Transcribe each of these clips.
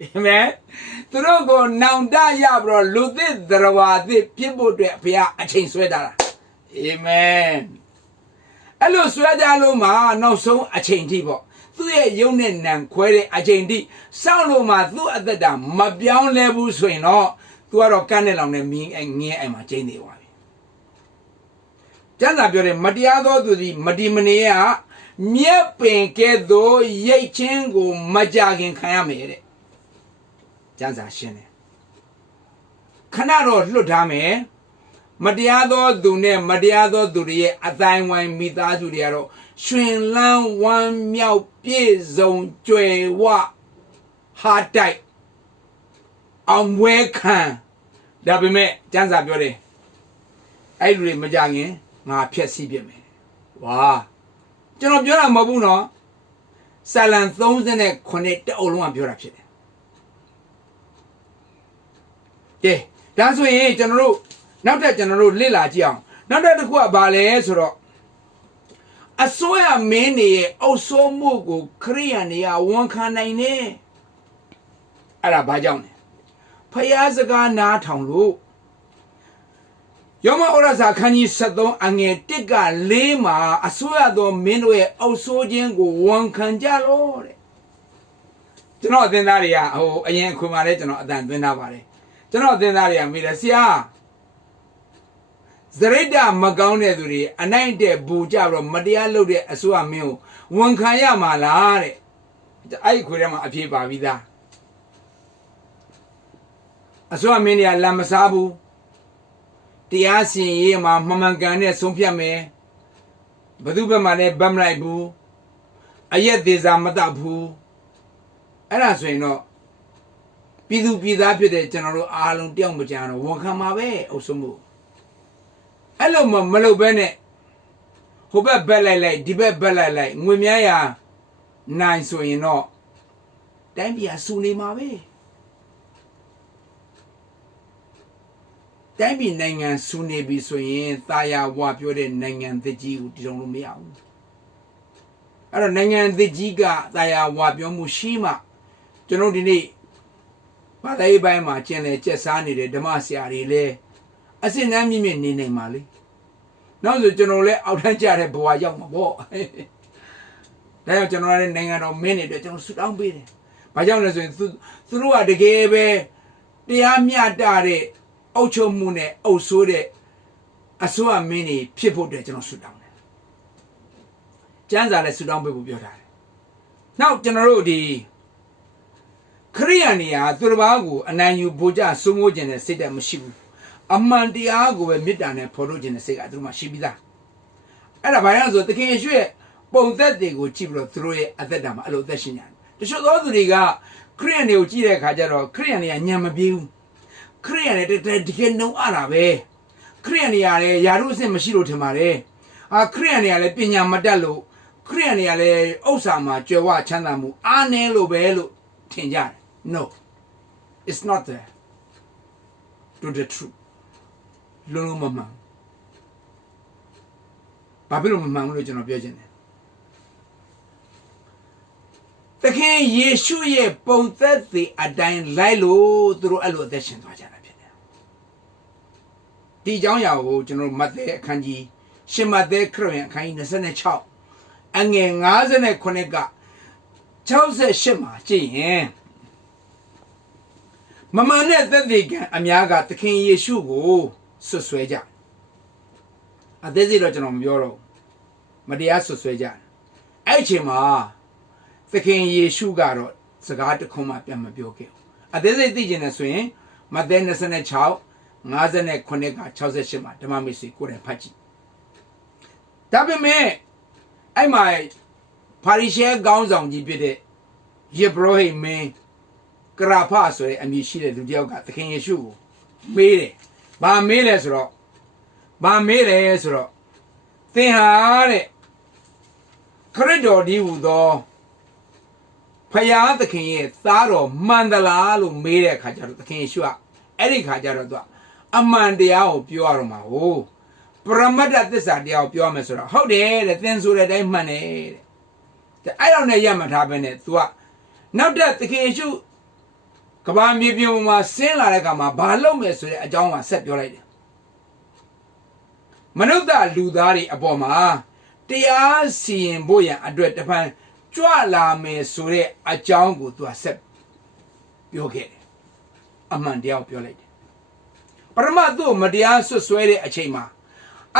Amen. Through go now die bro, Luthi, the Rawadi, people to appear a chain sweater. Amen. Hello, sweater loma, no so a chain people. Through a union and query a chain D. Sound loma through at the dam, my beyond level swing or through a candle on the me and near and my chain. Jana Bure Madiado to the Madimania, mere penke do ye chengo majagin kayamere. Janza Shene Canaro Lutame Madiado Dune Madiado Durie Athain wine Mita Duriero Shin Lang one meow pie zone Jue Wa Hard tight where can Dabime Janza Bure I read Majangin my Piasibiame. Wow General Bura Mabuno Silent Thrones and a connect the old one Burapshire. Yeah, that's why General. Now that General Lila Jiang. Now that the Kuabale Soro. I saw a many also Mugu, Korean, one can nine. Arabajan. Payazaga na Tanglu. Yoma Oraza can you settle and a tigga lema, a suado minwe, also jingo, one can jalo. Do not then area, oh, a young Kumaretano than Venavare. Do not then area, Midasia. Zereda Magone Duri, a 9 day Bujaro, Madia Lode, a sua meal, one Kayama Lare. I could have a paper with that. A sua many a Lamasabu. Tiasi ye ma mamangane sumpia me Baduba mane bamlai bu Ayet de Zamadabu Eraswe no Pidu Pida Pide General Alum Diamujano won't come away or sumu. Hello, Malo Bene Hoba Bella like Dibe Bella like Mumia 9 so you know. Then be a soon in my way. Then be Nangan soon be so in Thaya wap your Nangan the G who don't me out. I don't Nangan the Giga Thaya wap your Mushima. General Dini. But I buy my channel Chesani de Damasia relay. I say Nami Nene Mali. Now the general out and jar boy young boy. They are generally Nangan or many that don't sit down with it. By young throughout the game, the Amia Dare. Ocho Mune, O Sode, I saw many people that don't sit down. Janza let sit down people be now, General the Koreania, Thurabagu, and then you Buja, Sumogen, and said that Mashibu. A man the Ago and Midan and Porogen and say, I do my shibida. And a Bayanzo, the king is sure, both that they go cheaper through it at the dam, allo Dashinan. The short other riga, Korean Ujire Kajaro, Korean and Yamabu. Korean it no Arabe. Korean Yarus and Mashiro Tamare. A Korean Pinya Madalo. Korean Osama, Jawa Chanamu, Anelo Belo, Tinjan. No, it's not there. To the truth. Lulu Mama. Babylon Mamma region of Virgin. The king Yeshu ye both that the Adain Lilo through allocation. The Jaya General Mate Kanji, Shimade Korean kindness and a chow. And in Azan Konega Chause Shima, Jane. Mamma net that they get Amiaga, the king Yeshu go, so sweja. A desert on Yoro, Madia so sweja. Achima. The king Yeshu Garo, Sagat to come up and Mabioke. A desert digin swing, Madenas and a chow, Nazane Konega, Chaushima, the Mamisi, Kuren Pachi. Tabi me, I might Parisha gowns on the bide, ye brohe me, Grapasway, and you shielded the Dioga, the king Yeshu. Made Ba Meles rock, Ba Meles rock. They had it. Corridor Diudo. Paya the king, Tharo, Mandala, made a Kajar, the king Shua, Eric Hajarada, a man de ao Piorma, oh, Pramada this idea of your messer. How dare the things would have money? I don't know Yamat happened it. Now that the king Shu, ဘာမြေပြင်မှာဆင်းလာတဲ့အခါမှာဘာလုပ်မယ်ဆိုတဲ့အကြောင်းကဆက်ပြောလိုက်တယ်မနုဿလူသားတွေအပေါ်မှာတရားစီရင်ဖို့ရန်အတွက်တပံကြွလာမယ်ဆိုတဲ့အကြောင်းကိုသူကဆက်ပြောခဲ့တယ်အမှန်တရားပြောလိုက်တယ်ပရမတ်သူ့မတရားဆွဆွဲတဲ့အချိန်မှာ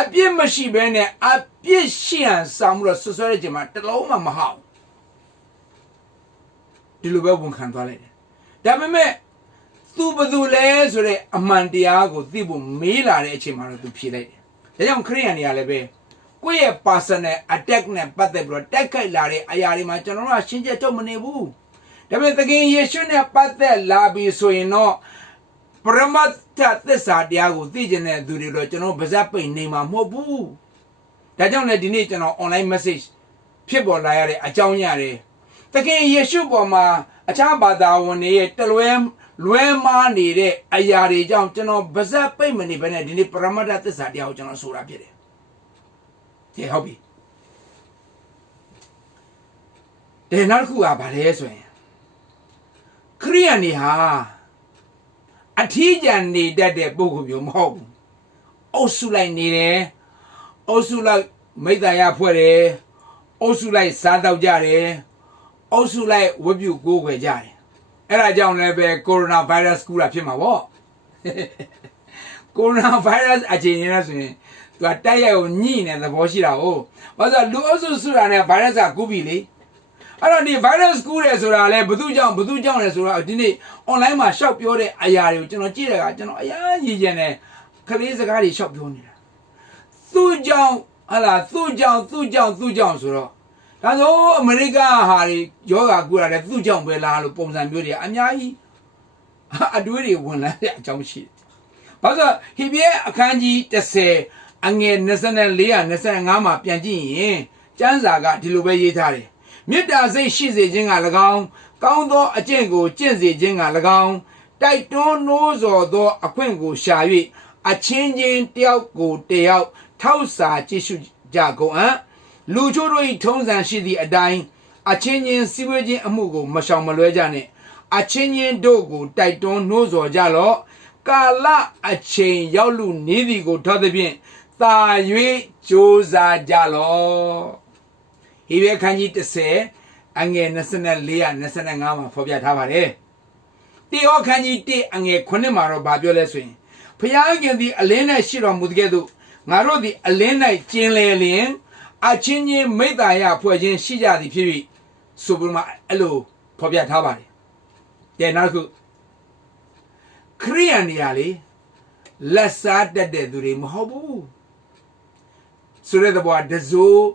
အပြစ်မရှိဘဲနဲ့အပြစ်ရှိဟန်ဆောင်မှုတော့ဆွဆွဲတဲ့အချိန်မှာတလုံးမှမဟောက်ဒီလိုပဲဝန်ခံသွားလိုက်တယ်ဒါပေမဲ့သူဘယ်သူလဲဆိုတဲ့အမှန်တရားကိုသိဖို့မေးလာတဲ့အချိန်မှာတော့သူဖြေလိုက်တယ်ဒါကြောင့်ခရိယန်တွေကလည်းပဲကိုယ့်ရဲ့ personal attack နဲ့ပတ်သက်ပြီးတော့တိုက်ခိုက်လာတဲ့အရာတွေမှာကျွန်တော်တို့ကရှင်းချက်ထုတ်မနေဘူးဒါပေမဲ့သခင်ယေရှုနဲ့ပတ်သက်လာပြီးဆိုရင်တော့ပရမတ်တသစ္စာတရားကိုသိကျင်တဲ့သူတွေတော့ကျွန်တော်ဗဇက်ပိန်နေမှာမဟုတ်ဘူးဒါကြောင့်လည်းဒီနေ့ကျွန်တော် online message ဖြစ်ပေါ်လာရတဲ့အကြောင်းအရာတွေသခင်ယေရှုပေါ်မှာအခြားဘာသာဝင်တွေရဲ့တလွဲမားနေတဲ့အရာတွေကြောင့်ကျွန်တော်ဗဇက်ပိန်မနေဘဲနဲ့ဒီနေ့ပရမတ်တသစ္စာတရားကိုကျွန်တော်ဆိုတာဖြစ်တယ်ဒီဟုတ်ပြီတဲ့နောက်တစ်ခုကဘာလဲဆိုရင်ခရိယန်တွေဟာအထီးကျန်နေတတ်တဲ့ပုဂ္ဂိုလ်မျိုးမဟုတ်ဘူးအုပ်စုလိုက်နေတယ်အုပ်စုလိုက်မိတ္တရာဖွဲ့တယ်အုပ်စုလိုက်စားတော့ကြတယ်အုပ်စုလိုက်ဝတ်ပြုကိုးကွယ်ကြတယ်အဲ့ဒါကြောင့်လည်းပဲကိုရိုနာဗိုင်းရပ်စ်ကူးတာဖြစ်မှာပေါ့ကိုရိုနာဗိုင်းရပ်စ်အခြေအနေနဲ့ဆိုရင်သူကတိုက်ရိုက်ကိုညှိနေတဲ့သဘောရှိတာဟုတ်ဘာလို့လူအုပ်စုစုတာနဲ့ဗိုင်းရပ်စ်ကကူးပြီလေအဲ့တော့ဒီ virus ကူးတယ်ဆိုတာလဲဘသူကြောင့်လဲဆိုတော့ဒီနေ့ online မှာရှောက်ပြောတဲ့အရာတွေကိုကျွန်တော်ကြည့်တဲ့အခါကျွန်တော်အများကြီးကျင်တယ်ခလေးစကားတွေရှောက်ပြောနေတာသူ့ကြောင့်ဟာလားသူ့ကြောင့်ဆိုတော့ဒါဆိုအမေရိကဟာတွေယောဂကူးရတယ်သူ့ကြောင့်ပဲလားလို့ပုံစံမျိုးတွေအများကြီးအတွေးတွေဝင်လာတဲ့အကြောင်းရှိတယ်ဘာလို့ဟိဘဲအခန်းကြီး30အငယ်24-25မှာပြန်ကြည့်ရင်ကျမ်းစာကဒီလိုပဲရေးထားတယ်မေတ္တာစိတ်ရှိစေခြင်းက၎င်းကောင်းသောအကျင့်ကိုကျင့်စေခြင်းက၎င်းတိုက်တွန်းနှိုးဆော်သောအခွင့်ကိုရှာ၍အချင်းချင်းတယောက်ကိုတယောက်ထောက်စာကြည့်ရှုကြကုန်အံ့လူချို့တို့၏ထုံးစံရှိသည့်အတိုင်းအချင်းချင်းစည်းဝေးခြင်းအမှုကိုမရှောင်မလွဲကြနှင့်အချင်းချင်းတို့ကိုတိုက်တွန်းနှိုးဆော်ကြလော့ကာလအချိန်ရောက်လူနေသည်ကိုထောက်သဖြင့်သာ၍ကြိုးစားကြလော့ဟိဘဲခန်းကြီး30အငယ်24-25မှာဖော်ပြထားပါတယ်တေဟောခန်းကြီး1အငယ်9မှာတော့ဗာပြောလဲဆိုရင်ဖျားခင်သည်အလင်း၌ရှိတော်မူတဲ့ကဲ့သို့ငါတို့သည်အလင်း၌ကျင်လည်လျင်အချင်းချင်းမိတ္တရာဖွဲ့ခြင်းရှိကြသည်ဖြစ်၍ဆိုပြီးမှအဲ့လိုဖော်ပြထားပါတယ်ကဲနောက်တစ်ခုခရိယန်တွေဟာလေလက်စားတတ်တဲ့သူတွေမဟုတ်ဘူးဆိုတဲ့ဘောဒဇိုး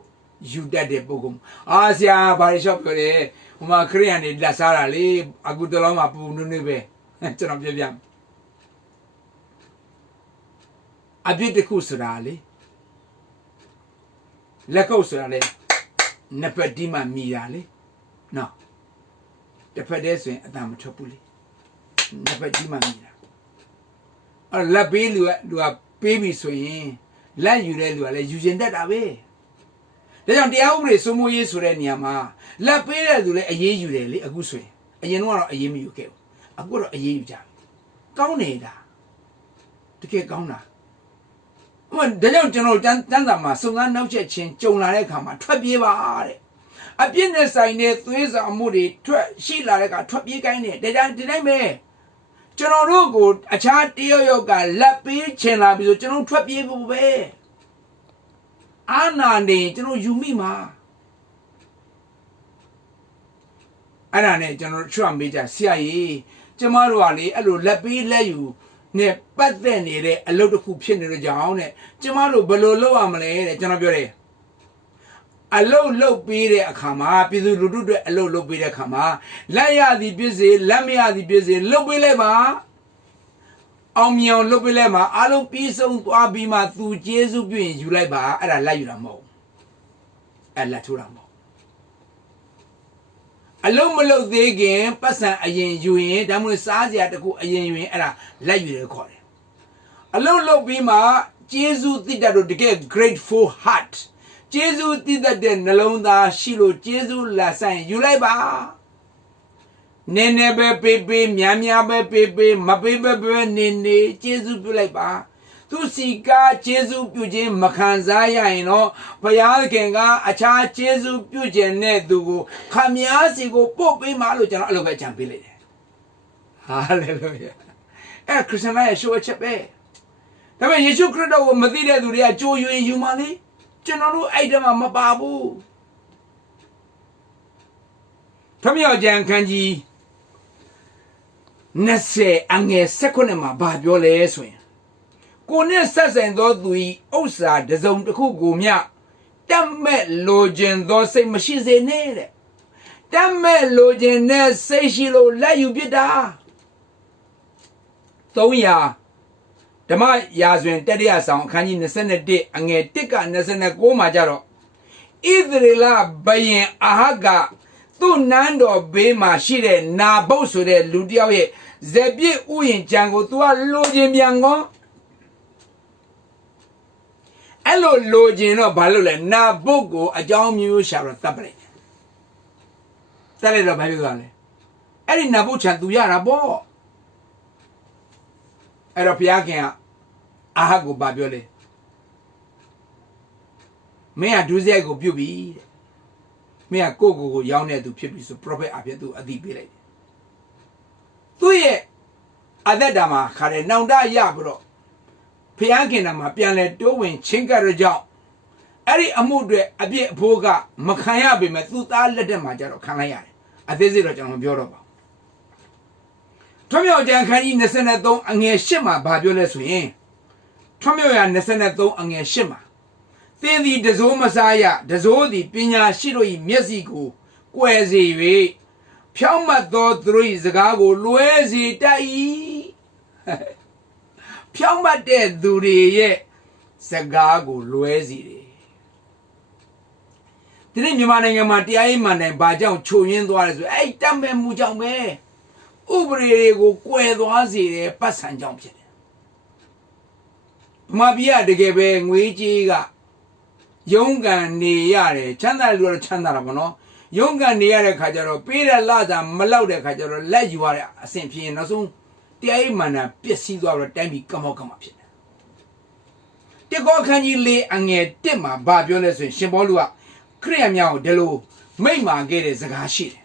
ယူတတ်တဲ့ပုဂ္ဂိုလ်ဆရာဘာတွေရှောက်ပြောတယ်ဟိုမှာခရိယန်တွေလက်စားတာလေအခုတလုံးမှာပူနွေးနွေးပဲကျွန်တော်ပြအပြစ်တစ်ခုဆိုတာလေလက်ကုပ်ဆိုတာလေနှစ်ဖက်ဒီမှမြည်တာလေနော်တစ်ဖက်တည်းဆိုရင်အတန်မထွက်ဘူးလေနှစ်ဖက်ဒီမှမြည်တာအဲ့လက်ပေးလူကပေးပြီဆိုရင်လက်ယူတဲ့လူကလည်းယူကျင်တတ်တာပဲဒါကြောင့်တရားဥပဒေစိုးမိုးရေးဆိုတဲ့နေရာမှာလက်ပေးတဲ့သူလည်းအေးအေးယူတယ်လေအခုဆိုရင်အရင်တော့အေးမယူခဲ့ဘူးအခုတော့အေးယူကြပြီကောင်းနေတာတကယ်ကောင်းတာဒါကြောင့်ကျွန်တော်တန်းစာမှာစုံစမ်းနောက်ချက်ချင်းကြုံလာတဲ့အခါမှာထွက်ပြေးပါတဲ့အပြစ်နဲ့ဆိုင်တဲ့သွေးဆောင်မှုတွေထွက်ရှိလာတဲ့အခါထွက်ပြေးကိုင်းတယ်ဒါကြောင့်ဒီတိုင်းပဲကျွန်တော်တို့ကိုအခြားတယောက်ကလက်ပေးချင်လာပြီးဆိုကျွန်တော်ထွက်ပြေးဖို့ပဲအာနာနေကျွန်တော်ယူမိမှာအဲ့ဒါနဲ့ကျွန်တော်ချွတ်မေးကြဆရာကြီးကျမတို့ကလေအဲ့လိုလက်ပေးလက်ယူနဲ့ပတ်သက်နေတဲ့အလုပ်တစ်ခုဖြစ်နေတဲ့ကြောင့်တဲ့ကျမတို့ဘယ်လိုလုပ်ရမလဲတဲ့ကျွန်တော်ပြောတယ်အလုပ်လုပ်ပေးတဲ့အခါမှာပြည်သူလူထုတွေအလုပ်လုပ်ပေးတဲ့အခါမှာလက်ရသည်ဖြစ်စေလက်မရသည်ဖြစ်စေလုပ်ပေးလိုက်ပါအောင်မြောင်လုပ်ပေးလိုက်ပါအားလုံးပြီးဆုံးသွားပြီးမှသူကျေးဇူးပြုရင်ယူလိုက်ပါအဲ့ဒါလက်ယူတာမဟုတ်အဲ့လက်ထိုးတာမဟုတ်အလုံးမလုပ်သေးခင်ပတ်စံအရင်ယူရင်ဒါမှမဟုတ်စားစရာတခုအရင်ယူရင်အဲ့ဒါလက်ယူတယ်ခေါ်တယ်အလုံးလုပ်ပြီးမှကျေးဇူးသိတတ်လို့တကယ် grateful heart ကျေးဇူးတည်တဲ့နှလုံးသားရှိလို့ကျေးဇူးလာဆိုင်ယူလိုက်ပါ Nene be pepe, miamia be pepe, mapepe be nene, Jesu be like ba. Tu sika Jesu puje makanzaya ino, paya kenga acha Jesu puje ne dugo, kamia sigo pope malu jana aloga champile. Hallelujah. Christian life show a chape. Now when you should create a material to reach you in humanly, general item of Mababu. Tamio Jan Kanji Nesse Ange Seconema Babiole swing. Kone says and those we osa the zone to Kugumia. Damn logen those say machines in it. Damn logen say she'll let you be da. So we are. The my Yazwin Tedia sound can in the Senate day and a ticker and the Senate go majaro. Either la bayin ahaga. Tu nando be ma shire na boso de ludiawe zebi uyin jango tu a lojin biango elo lojin no balole na bogo a jaw mu sharo tabre tale do ba bi gane eri na bo chan tu yara bo ero pya kin a go ba byo le me a duze go pyu bi me a go young there to people so proper appear to a deep village. သူရဲ့အသက်တာမှာခါတဲ့နောင်တရပြီးတော့ဖျားခင်တာမှာပြန်လဲတိုးဝင်ချင်းကရကြောင့်အဲ့ဒီအမှုတွေအပြစ်အဖိုးကမခံရပေမဲ့သူ့သားလက်ထက်မှာကျတော့ခံလိုက်ရတယ်အသေးစိတ်တော့ကျွန်တော်မပြောတော့ပါဘူးထွမြောက်ကျန်ခန်းကြီး23အငယ်8မှာဗာပြောလဲဆိုရင်ထွမြောက်ရ23အငယ်8မှာသင်သည်တစိုးမစားရတစိုးသည်ပညာရှိတို့၏မျက်စိကိုကွယ်စေ၍ဖြောင့်မတ်သောသူတို့၏စကားကိုလွဲစေတတ်၏ဖြောင့်မတ်တဲ့သူတွေရဲ့စကားကိုလွဲစေတယ်ဒီနေ့မြန်မာနိုင်ငံမှာတရားရေးမှန်တယ်ဘာကြောင့်ချုပ်ရင်းသွားလဲဆိုအဲ့တတ်မဲ့မှုကြောင့်ပဲဥပဒေတွေကိုကွယ်သွားစေတယ်ပတ်စံကြောင့်ဖြစ်တယ်မပြရတကယ်ပဲငွေကြေးကရုန်းကန်နေရတယ်ချမ်းသာလူတော့ချမ်းသာတာပေါ့နော်ရုန်းကန်နေရတဲ့ခါကျတော့ပေးတဲ့လစာမလောက်တဲ့ခါကျတော့လက်ယူရတဲ့အဆင့်ဖြစ်ရင်နောက်ဆုံးတရားရေးမှန်တာပျက်စီးသွားတော့တိုင်းပြည်ကမောက်ကမဖြစ်တယ်တေကောခန်းကြီးလေးအငယ်1မှာဗာပြောလဲဆိုရင်ရှင်ဘောလူကခရစ်ယာန်များကိုဒီလိုမိန့်မာခဲ့တဲ့စကားရှိတယ်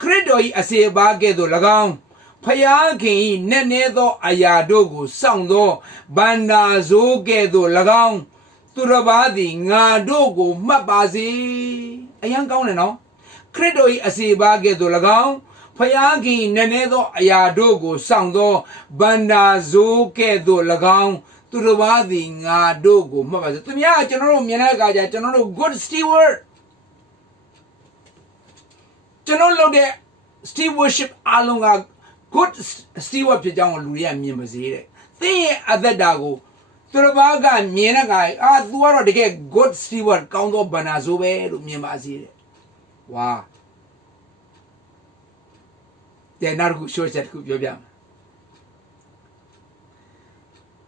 ခရစ်တော်၏အစေအပါးကဲ့သို့၎င်းဖယားခင်၏နက်နဲသောအရာတို့ကိုစောင့်သောဗန္ဒာဇိုးကဲ့သို့၎င်းသူတစ်ပါးသည်ငါတို့ကိုမှတ်ပါစေအယံကောင်းတယ်နော်ခရစ်တော်၏အစေအပါးကဲ့သို့၎င်းဖယားခင်နက်နဲသောအရာတို့ကိုစောင့်သောဗန္ဒာဇိုးကဲ့သို့၎င်းသူတစ်ပါးသည်ငါတို့ကိုမှတ်ပါစေသူများကျွန်တော်တို့မြင်တဲ့အခါကျကျွန်တော်တို့ good steward ကျွန်တော်လုပ်တဲ့ stewardship အားလုံးက good steward ဖြစ်ကြောင်းလူတွေကမြင်ပါစေတဲ့သင်ရဲ့အသက်တာကိုသူတစ်ပါးကမြင်တဲ့အခါသူကတော့တကယ် good steward ကောင်းသောဗန္ဒာဇိုးပဲလို့မြင်ပါစေတဲ့ဝါတဲ့နောက်တစ်ခု short set ခုပြောပြမယ်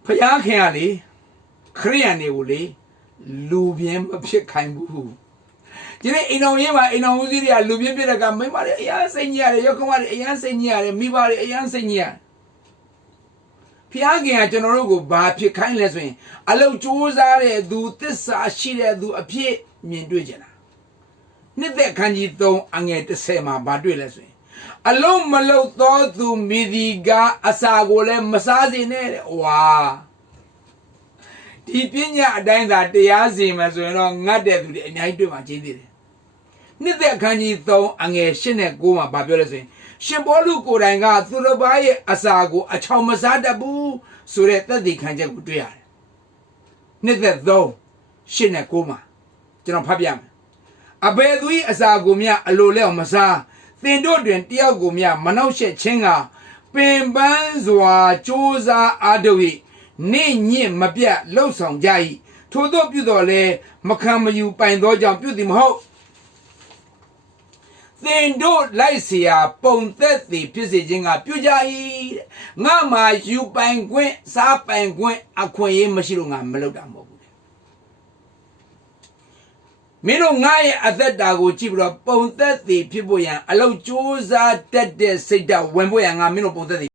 ဖယားခင်ကလေခရိယန်တွေကိုလေလူပြင်းမဖြစ်ခိုင်းဘူးဒီနေ့အိမ်တော်ရေးမှာအိမ်တော်ဦးစီးတွေကလူပြင်းဖြစ်တဲ့ကမိမတွေအရန်စိတ်ညစ်ရတယ်ရောက်ခမတွေအရန်စိတ်ညစ်ရတယ်မိဘတွေအရန်စိတ်ညစ်ရတယ်ဖျားခင်ကကျွန်တော်တို့ကိုဘာဖြစ်ခိုင်းလဲဆိုရင်အလုံးစူးစားတဲ့သူသစ္စာရှိတဲ့သူအဖြစ်မြင်တွေ့ကြတာနှစ်သက်ခန်းကြီး3အငယ်30မှာဘာတွေ့လဲဆိုရင်အလုံးမလုံးသောသူမိဒီကအစာကိုလည်းမစားစေနဲ့တဲ့ဝါဒီပညာအတိုင်းသာတရားစီမယ်ဆိုရင်တော့ငတ်တဲ့သူတွေအများကြီးတွေ့မှာချင်းသေးတယ်နှစ်သက်ခန်းကြီး3အငယ်8နဲ့9မှာဘာပြောလဲဆိုရင်ရှင်ဘောလူကိုယ်တိုင်ကသူတစ်ပါးရဲ့အစာကိုအချောင်မစားတတ်ဘူးဆိုတဲ့သက်သေခံချက်ကိုတွေ့ရတယ်နှစ်သက်3 8နဲ့9မှာကျွန်တော်ဖတ်ပြမယ်အဘယ်သူ၏အစာကိုမြအလိုလဲအောင်မစားသင်တို့တွင်တယောက်ကိုမြမနှောက်ယှက်ခြင်းကပင်ပန်းစွာကြိုးစားအားထုတ်၏နေ့ညင့်မပြတ်လှုပ်ဆောင်ကြ၏ထို့သောပြုတော်လဲမခံမယူပိုင်သောကြောင့်ပြုသည်မဟုတ်သင်တို့လိုက်เสียပုံသက်သည်ဖြစ်စေခြင်းကပြုကြ၏ငါမှာယူပိုင်ခွင့်စားပိုင်ခွင့်အခွင့်အရေးမရှိလို့ငါမလုပ်တာမဟုတ်ဘူး မင်းတို့ငါရဲ့အသက်တာကိုကြည့်ပြီးတော့ပုံသက်သည်ဖြစ်ဖို့ရန်အလောက်ကြိုးစားတတ်တဲ့စိတ်ဓာတ်ဝင်ဖို့ရန်ငါမင်းတို့ပုံသက်သည်